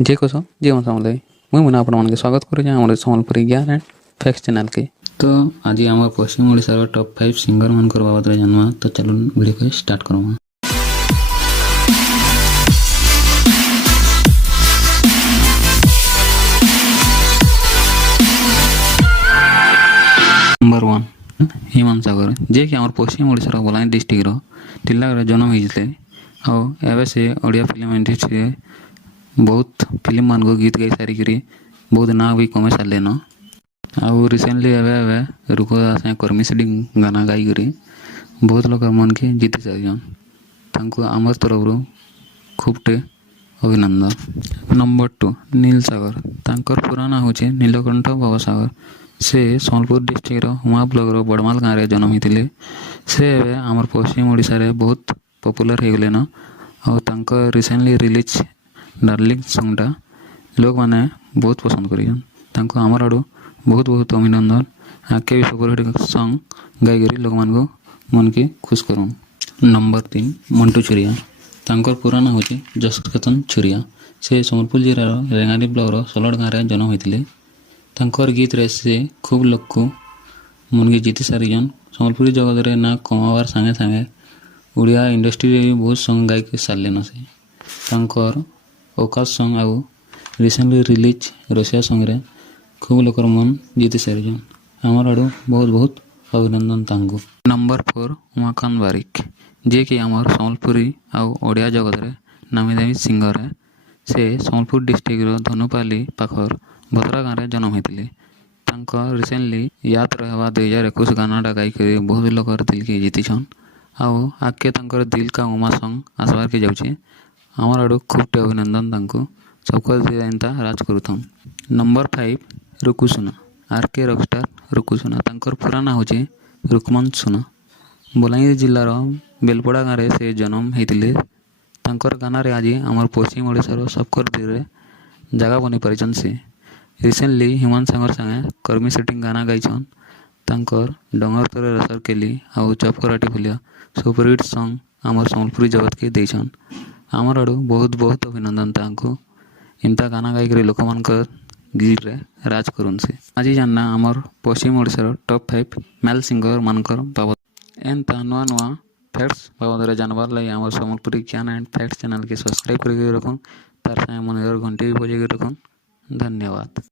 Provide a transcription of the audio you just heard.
जे कस जे मत समले मुई मुना आपण मानके स्वागत करू हमर संबलपुरी ज्ञान एंड फैक्ट्स चैनल के। तो आज आम पश्चिम ओडिशा टॉप 5 सिंगर मान बाबद जानवा। तो चलो वीडियो को स्टार्ट करूँ। नंबर 1 हिमांशु सागर, जे कि आम पश्चिम ओडिशा बलांगीर डिस्ट्रिक्ट टिल्लागढ़ जन्म होते और से ओडिया फिल्म इंडस्ट्री बहुत फिल्म मान को गीत गाई सारिकी बहुत ना भी कमे सारे न। आउ रिसेंटली एवं रुको दास कर्मी सेठी गाना गाई करी बहुत लोग मन के जीति सारी आम तरफ खूबटे अभिनंदन। नंबर 2 नील सागर, तांकर पूरा ना हूँ नीलकंठ बाबा सागर। से संबलपुर डिस्ट्रिक्ट हुआ ब्लॉक बड़माल गाँव में जन्म होते। से आमर पश्चिम ओडिशा रे बहुत पॉपुलर हो गले न। और रिसेंटली रिलीज डार्लिंग सॉन्गटा लोग माने बहुत पसंद कर आमर आड़ू बहुत बहुत अभिनंदन। आके भी सुपरहिट सॉन्ग गाई करी लोग मान को मन के खुश करूँ। नंबर 3 मंटू छुरिया, तांकर पूरा ना हूँ जसकेतन छुरिया। से संबलपुर जिलार रेंगाली ब्लॉक सोलड़ गाँव में जन्म होते। तांकर गीत रे से खूब लोग को मन के जीति सारिजन। संबलपुरी जगत रे ना कमावार सांगे सांगे उड़िया इंडस्ट्री रे भी बहुत सॉन्ग गाई के सारे न। से तांकर औकात सॉन्ग आउ रिसेंटली रिलीज रशिया सॉन्ग रे खूब लोकर मन जीति सारिजन। आमर आड़ू बहुत बहुत अभिनंदन तांको। नंबर 4 उमाकांत बारिक, जे कि आमर संबलपुरी आउ ओडिया जगत रे नामी दामी सिंगर है। से संबलपुर डिस्ट्रिक्ट धनुपाली पाखर भद्रा गाँव में जन्म होते। रिसेंटली याद रहा 2021 गानाटा गाई कर बहुत लोग दिल के जीतिछन। आउ आगे दिल का उमा सॉन्ग आसबार के जाऊे। आमर आड़ू खूबटे अभिनंदन तांको सबको एंता राज करूथन। नंबर 5 रुकु सुना, आर.के. रॉकस्टार रुकु सुना, तांकर पूरा ना हूँ रुकमन सुना। बलांगीर जिलार बेलपड़ा गाँव में से जन्म होते। तांकर गाना रे आज आमर पश्चिम ओडिशार सबकर दिल रे जगह बनी पारिछन। से रिसेंटली हिमांशु सागर संगे कर्मी सेटिंग गाना गाइछन। तांकर डंगर तरे रसर केली आउ चपकराटी फुलिया सुपरहिट सॉन्ग आमर संबलपुरी जगत के देछन। आमर आड़ू बहुत बहुत अभिनंदन तांको इनता गाना गाई कर लोक मान दिल रे राज करुन। से आज जानना आमर पश्चिम ओडिशार टॉप 5 मेल सिंगर मानकर बाबद एंता नुआ नुआ फैक्ट्स बाबद जानवर लगे आमर संबलपुरी ज्ञान एंड फैक्ट्स चैनल के सब्सक्राइब करके रखुन। तार संगे मन घंटी भी बजे रखुन। धन्यवाद।